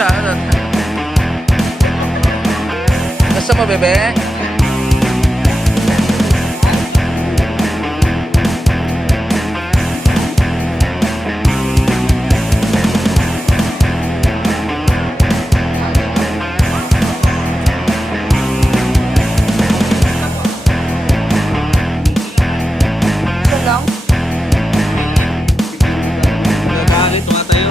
siya. Gusto mo, bebe? Nagagalit, tumatayo.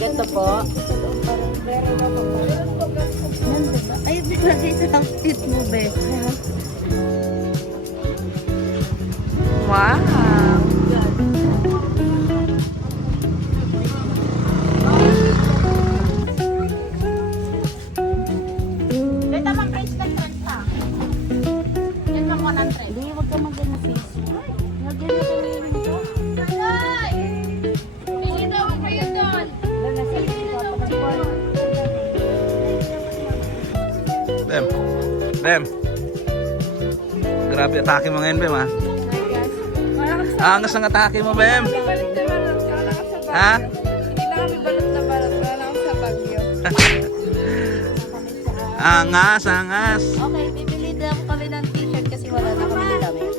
Ito po. Ay, nilagay sa outfit mo, be. Wow! Dito mang price na pa. Yan lang 100. Hindi, huwag ka mag-sis. Lagyan mo kami ito. Ay! Hindi daw kayo doon. Bem. Bem. Grabe atake mo ngayon, Bem, ha? Angas ng atake mo, Bem. Ha? Hindi lang kami balot na balot. Wala lang sa bagyo. Angas, angas. Okay, bibili daw kami ng t-shirt kasi wala na kami damit.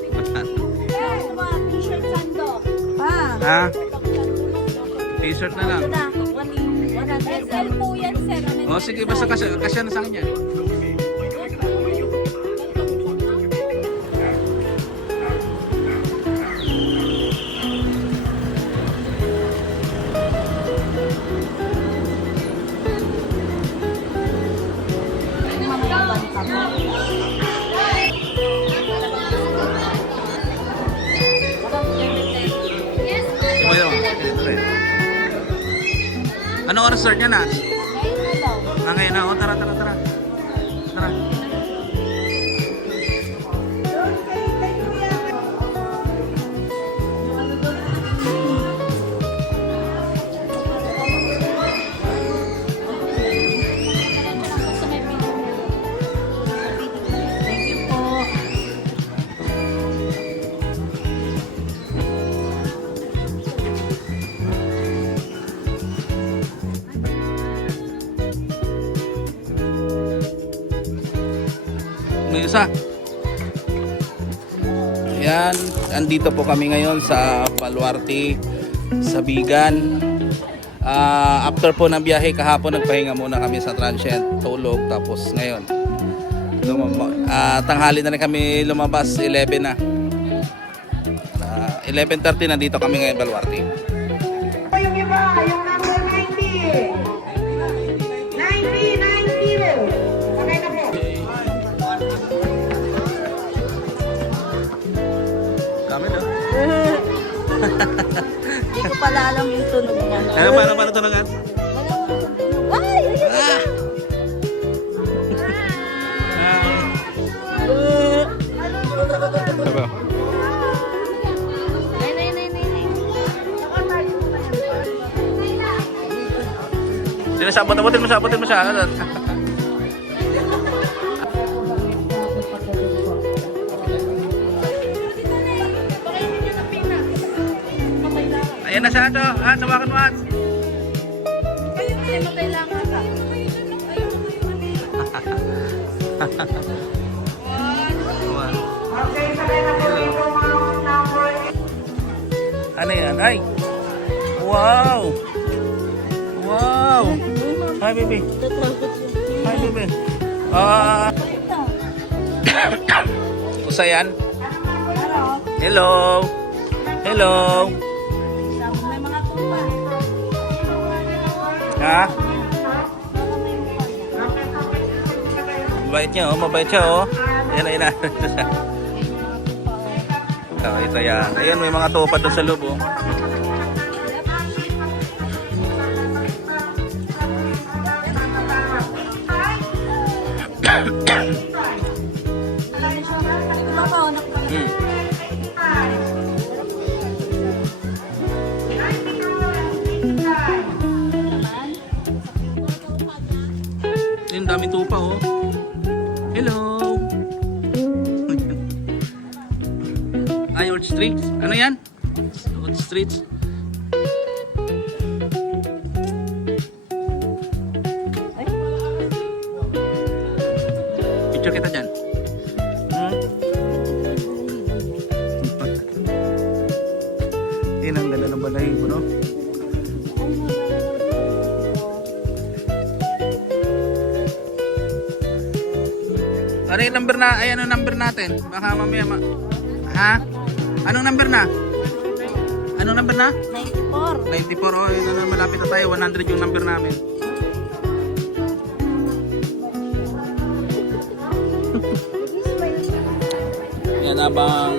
T-shirt sando. Pa! Ha? T-shirt na lang. Ito na, 100 XL po yan, sir. O sige, basta kasya na sa kanya. Diba yun? Anong oras start niya na? Ngayon na. O, tara, tara, tara. Tara. Thank you po. May isa. Ayan, andito po kami ngayon sa Baluarte, Sabigan. After po ng biyahe kahapon, nagpahinga muna kami sa transient, tulog. Tapos ngayon, tanghali na rin kami lumabas, 11 na. 11:30 nandito kami ngayon, Baluarte. Yung iba, yung number 90. 90. Okay na po. Kami na. Hindi ko pala alam yung tunog niya. Ano, paano tunagan? Ay! Ah! Diba? Abutin mo siya. Ayan na siya ito. Sawakan mo at. Kayo na, matay lang ata. Ano yan? Ay! Wow! Wow! Hi, baby. Hi, baby. Kusa yan? Hello! Hello! May mga tupa. Ha? Mabait niya, oh. Mabait siya, oh. Yan na, yan na. Oh, ito yan. Ayan, may mga tupad doon sa loob, oh. Hmm. Ayun, daming tupa, oh. Hello! Ay, Old Streets. Ano yan? Old Streets. Picture kita dyan. Hmm? Yan ang gala ng balahibo, no? Ano yung number na? Ay, ano number natin? Baka mamaya ha? Anong number na? Anong number na? 94. 94. Oh, yun na, malapit na tayo. 100 yung number namin. Yan, habang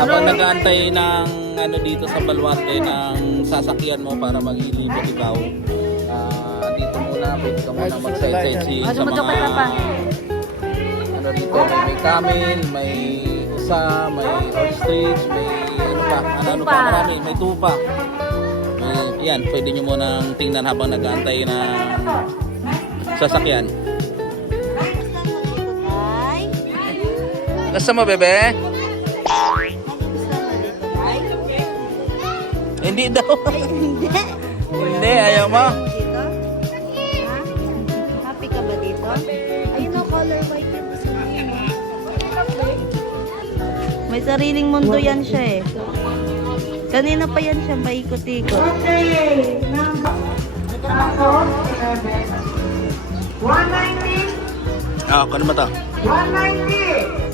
nag-aantay ng ano dito sa Baluarte ng sasakyan mo para mag-ilibot ikaw. Dito muna, pwede ka muna mag-sightseeing sa mga ano dito, may camel, may usa, may ostrich, may ano pa, ano pa, marami, may tupa. Yan, pwede nyo munang tingnan habang nag-aantay ng sasakyan. Ay, Nasa mo, bebe? Hindi daw. hindi. Hindi, ayaw mo. Dito? Ha? Happy ka ba dito? Ayun o, color white yung gusto niya. May sariling mundo yan siya eh. Kanina pa yan siya paikot-ikot. Okay, number 190. Ano ba ito? 190.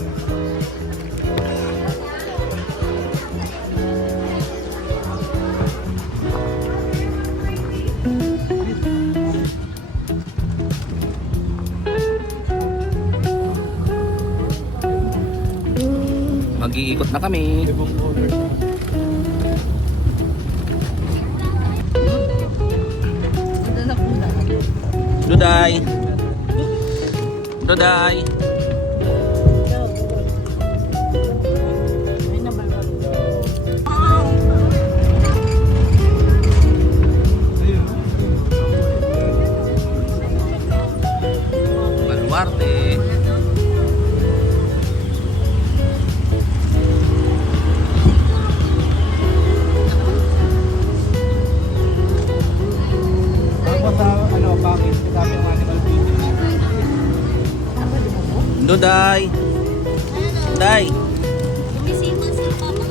Mag-iikot na kami. Duday. Duday. Baluarte. Duday. Duday. Bisita si Papa.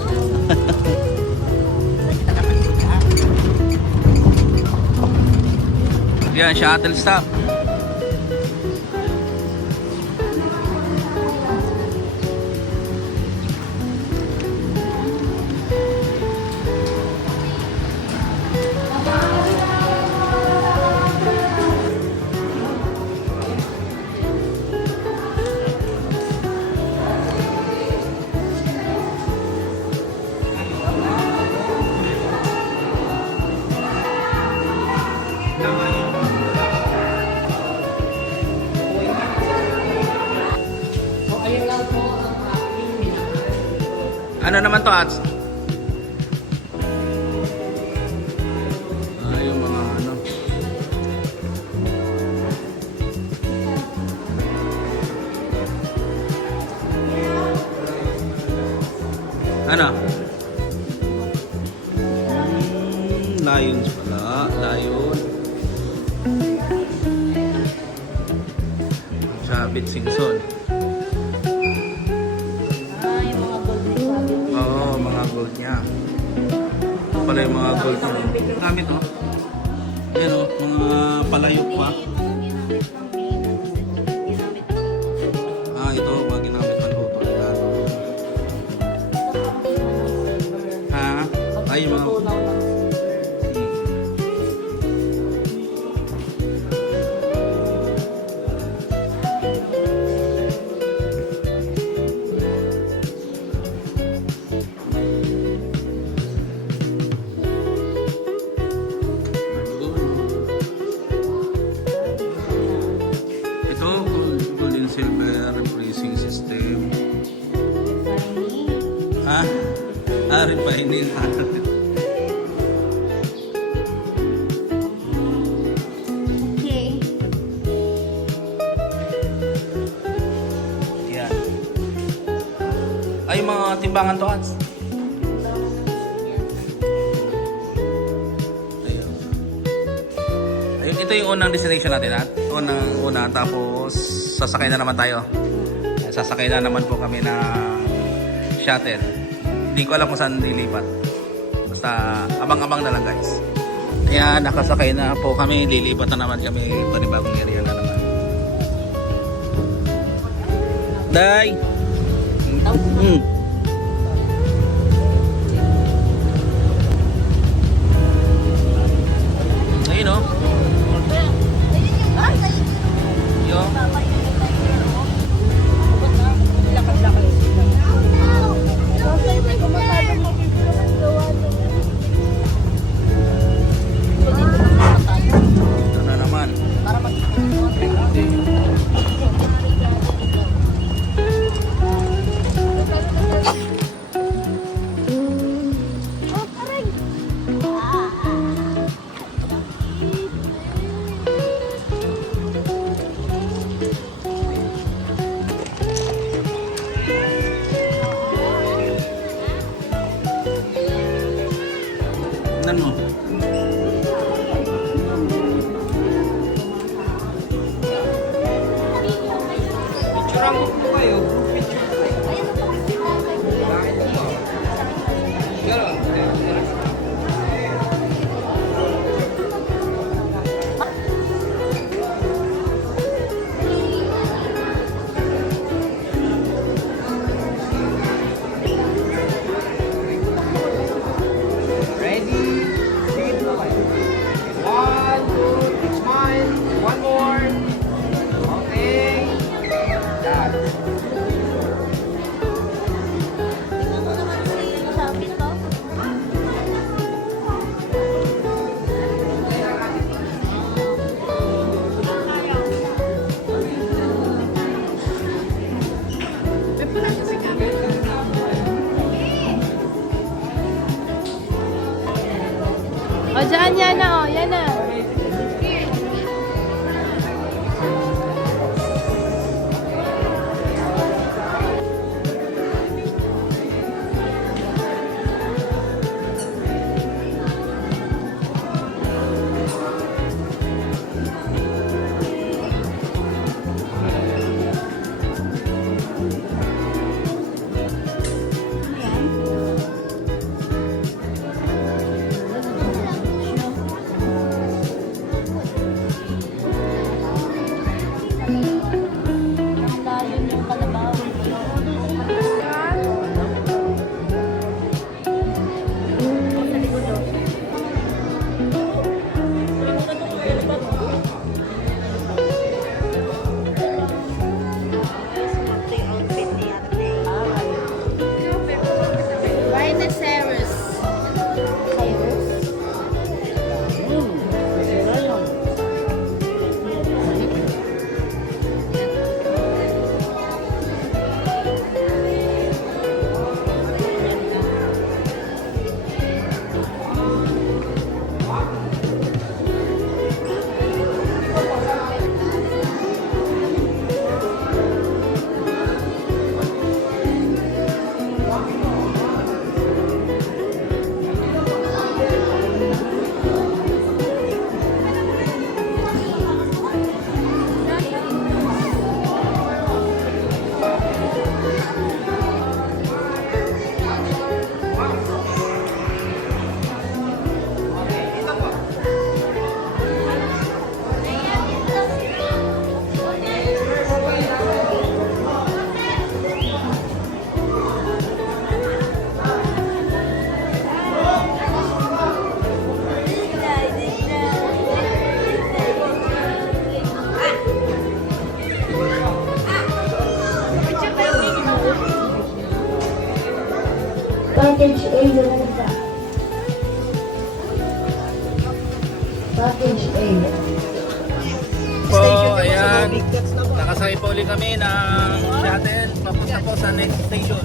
Yan, shuttle stop. Ano naman to, Ats? Yung mga ano. Ano? Lions pala. Lion. Sabit Singson. Ay, mga gold ni Papa. Oo, mga gold niya. pala yung mga gold nyo. Gamit oh. Ayan oh, mga palayok pa. Ah, ito, mga ginamit ng luto. Ayan. Ha? Ay, yung mga... Ito, gold and silver freezing system. Ha? Ah, refining. Okay. Yan. Ay, yung mga timbangan to, Hans. Ayun. Ayun, ito yung unang destination natin, ha? Una, tapos sasakay na naman tayo. Sasakay na naman po kami ng shuttle. Hindi ko alam kung saan lilipat. Basta abang-abang na lang, guys. Ayan, nakasakay na po kami. Lilipat na naman kami. Panibagong area na naman. Day! Ayun o. Yo. Ito na naman. Tingnan mo. Picturean mo po kayo. Ready? Sige po kayo. 1, 2, smile. One more. Okay. Yan. O, dyan, yan na, o. Yan na. Package A. Po, Station na po sa mga ayan. big cats na po. Nakasakay po ulit kami ng shuttle. Papunta po sa next station.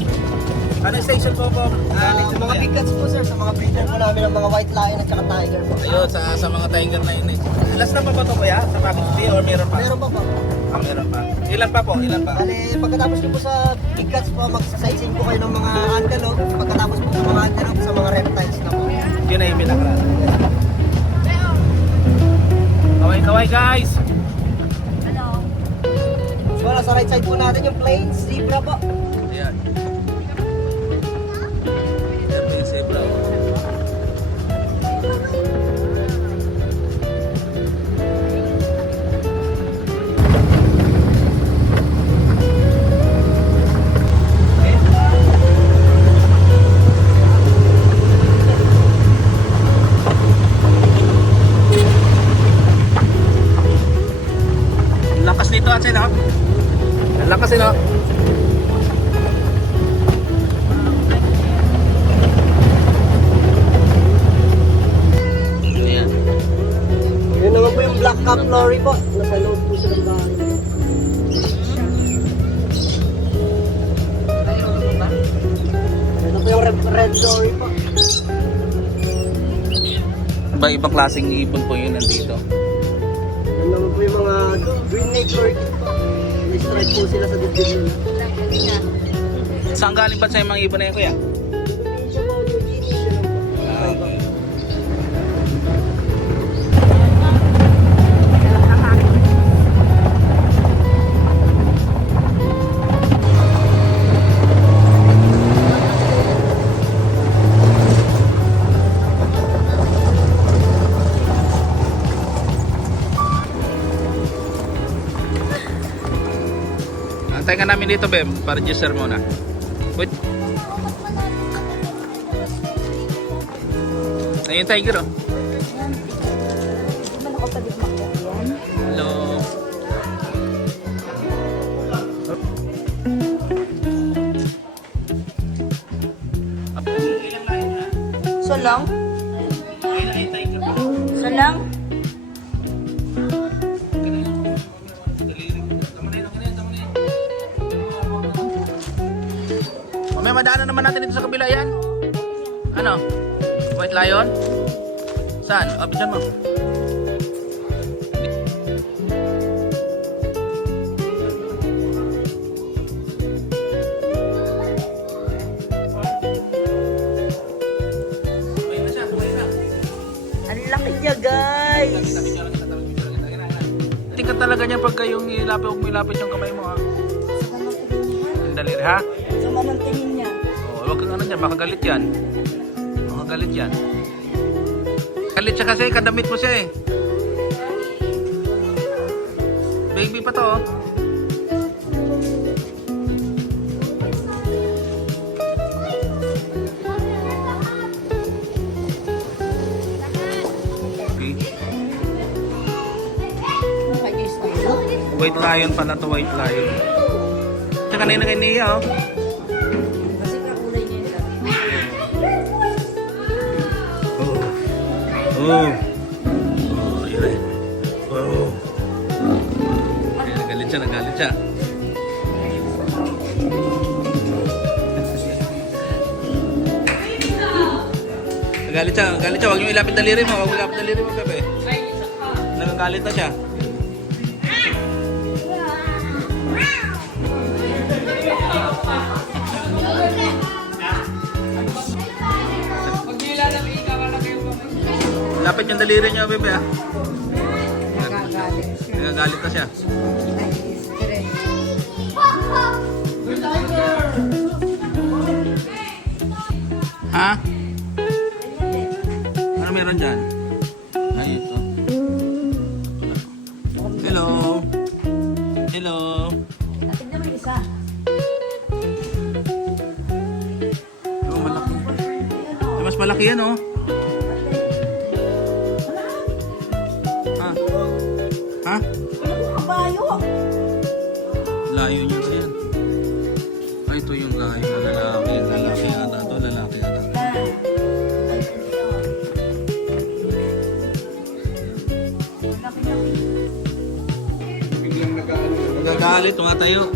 Anong station po po? Sa mga big cats po sir, sa mga breeder po namin ng mga white lion at saka tiger po. Ayun, sa mga tiger na yun. Last na pa ba ito kuya? Sa package B or meron pa? Meron pa po. Ah, meron pa. Ilan pa po? Ilan pa? Bale, pagkatapos nyo po sa big cats po, magsasightseeing po kayo ng mga antelope. Pagkatapos po sa mga antelope, sa mga reptiles na po. Yun na yung pinaka. Kaway guys! So, sa right side po natin yung plains, zebra po. Ayan. Ayan po yung zebra. Lakas nito at sino? Lakas nito. Ayan. Yun naman po yung black cap lorry po. Nasa loob po siya ng bahay. Ito po yung red lorry po. Iba-ibang klaseng ibon po yun nandito. Yun naman po yung mga green neck orchid po. May stripe po sila sa dibdib nila. Saan galing ba sa mga ibon na yan kuya? Siya po, Eugene, siya lang po. Ah, okay. Antayin ka namin dito, Bem, para register muna. Wait. Ayun, tiger, oh. Hindi ba nakapaligmak yan? Hello. So lang? So lang? Mamaya madaanan naman natin dito sa kabila yan. Ano? White lion? Saan? Abidjan mo. Ayun na siya, kumain na. Ang laki niya, guys! Tingkat talaga niya pagka yung ilapit yung kamay mo ha. Ang daliri ha. Sama ng tingin niya. Oh, huwag kang ano niya, makagalit yan. Makagalit yan. Galit siya kasi, kadamit mo siya eh. Baby pa to oh. Okay. White lion pala to, white lion. Tsaka kanina kay Nia oh. Kasi kakulay niya yun. Oh. Oh, yun eh. Oh. Ay, nagalit siya. Nagalit siya. Huwag niyo ilapit daliri mo. Huwag mo ilapit daliri mo, Pepe. Nagagalit na siya. Lapit yung daliri niyo, Pepe ah. Nagagalit na siya. Ha? Ano meron dyan? Ay, ito. Hello. Hello. Tignan mo yung isa. Oh, malaki. Ay, mas malaki yan, oh. Ha? Ha? Ano yung kabayo? Layo niya na yan. Ay, ito yung layo na lalaki. Lalaki yata ito. Lalaki yata. Nakakali, tumatayo.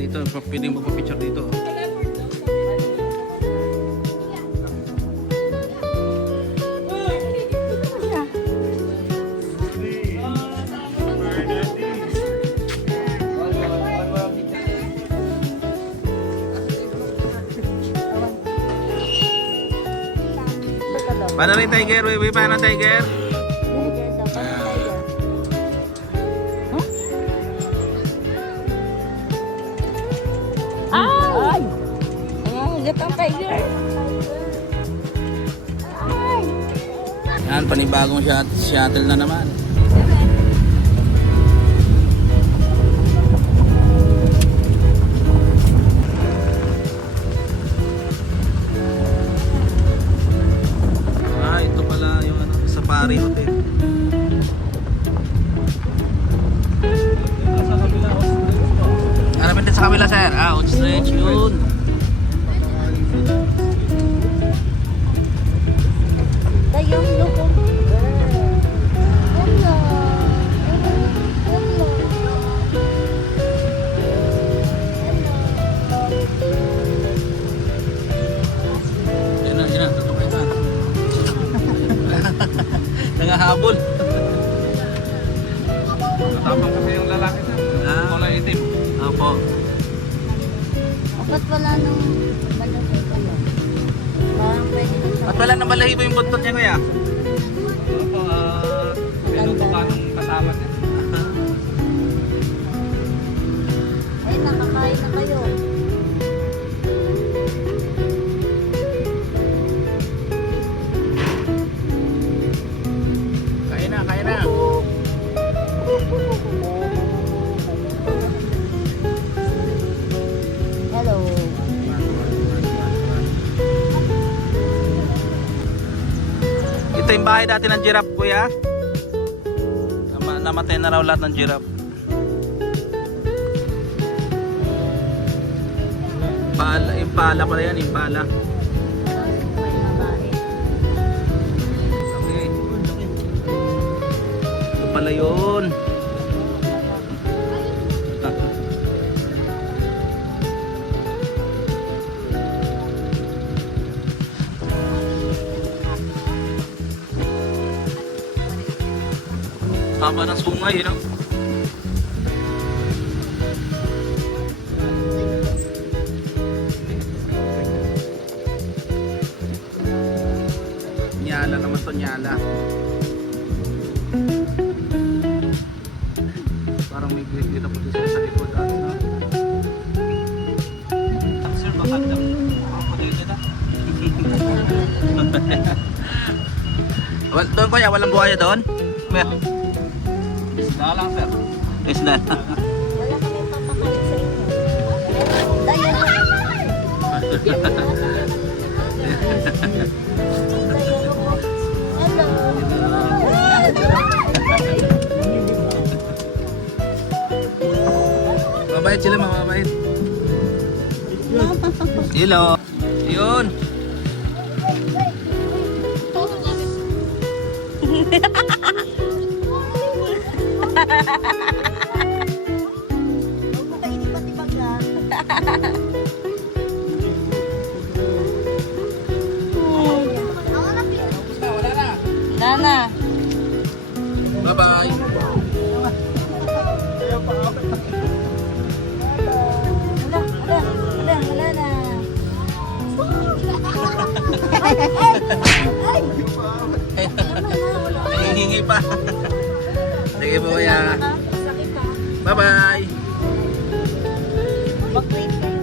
Dito, pwede mo pa picture dito. Paano rin Tiger? Wiwi, paano Tiger? Ay! Ay! Gatang tiger! Ay! Yan, panibagong shuttle na naman. Ah, ito pala yung ano, Safari Hotel. Hanapin din sa kabila, sir. Ah, outstretch yun. Dayong lukong girl. Hello. Hello. Yan na, tutukay na. Nangahabol. Matapang kasi yung lalaki na. Ah. Kulay itim. Opo. Ba't wala nang malaki pala? Parang pwede na siya. At wala nang balahibo yung buntot niya, kuya. Opo, pinutukan ng kasama niya. Ay, nakakain na kayo. Kaya na, kaya na. Hello. Ito yung bahay dati ng giraffe, kuya. Namatay na raw lahat ng giraffe. Impala pala yan, impala. May babae. Okay. Ito pala yun. Haba ng sungay, you know? Nyala naman to, nyala. Parang may grade dito po sa likod. Sir, baka lang ako dito na. Doon kuya, walang buhaya doon? Isda lang, sir. Isda. Wala kami papakain sa inyo. Dayong. Hello. Mabait sila, mabait. Hello. Yun. Huwag mo kayo ibat-ibag lang. Wala na. Bye-bye. Wala na. Nangihingi pa. Sige po kuya. Bye-bye. Mag-wait kayo.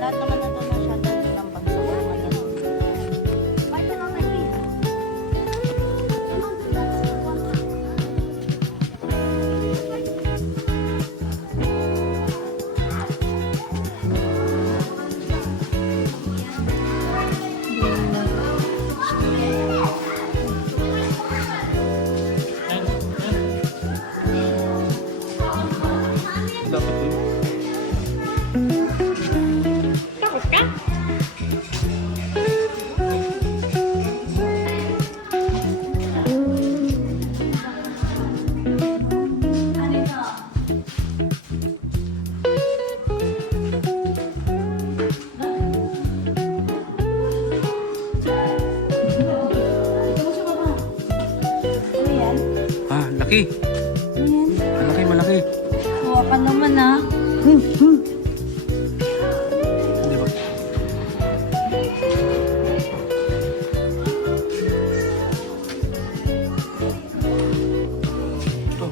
Lahat naman na doon na shuttle ng bagsak. Malaki. Ayan. Malaki, malaki. Kuha ka naman ah. Di ba? Ito.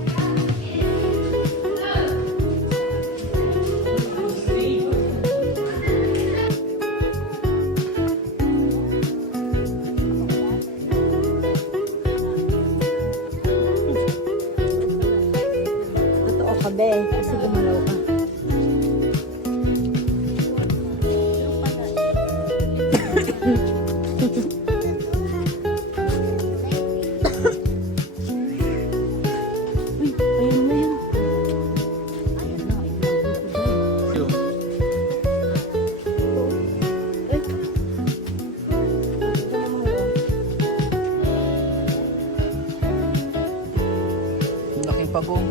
Totoo ka be. Kasi gumalaw ka. Uy, ayun na yun. Ayun na, ayun na. Laking pagong.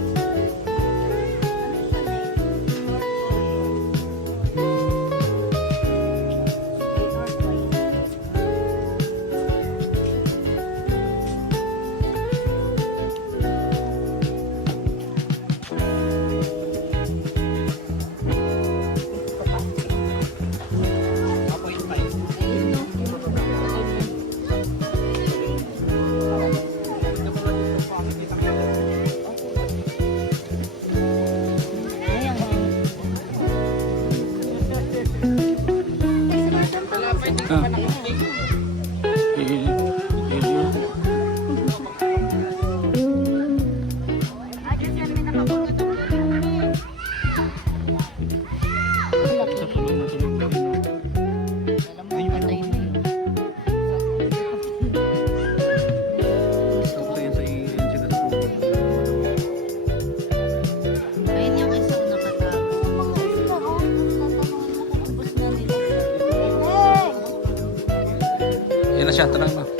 Ayun yung isang nakatago. Yan na siya, tara na.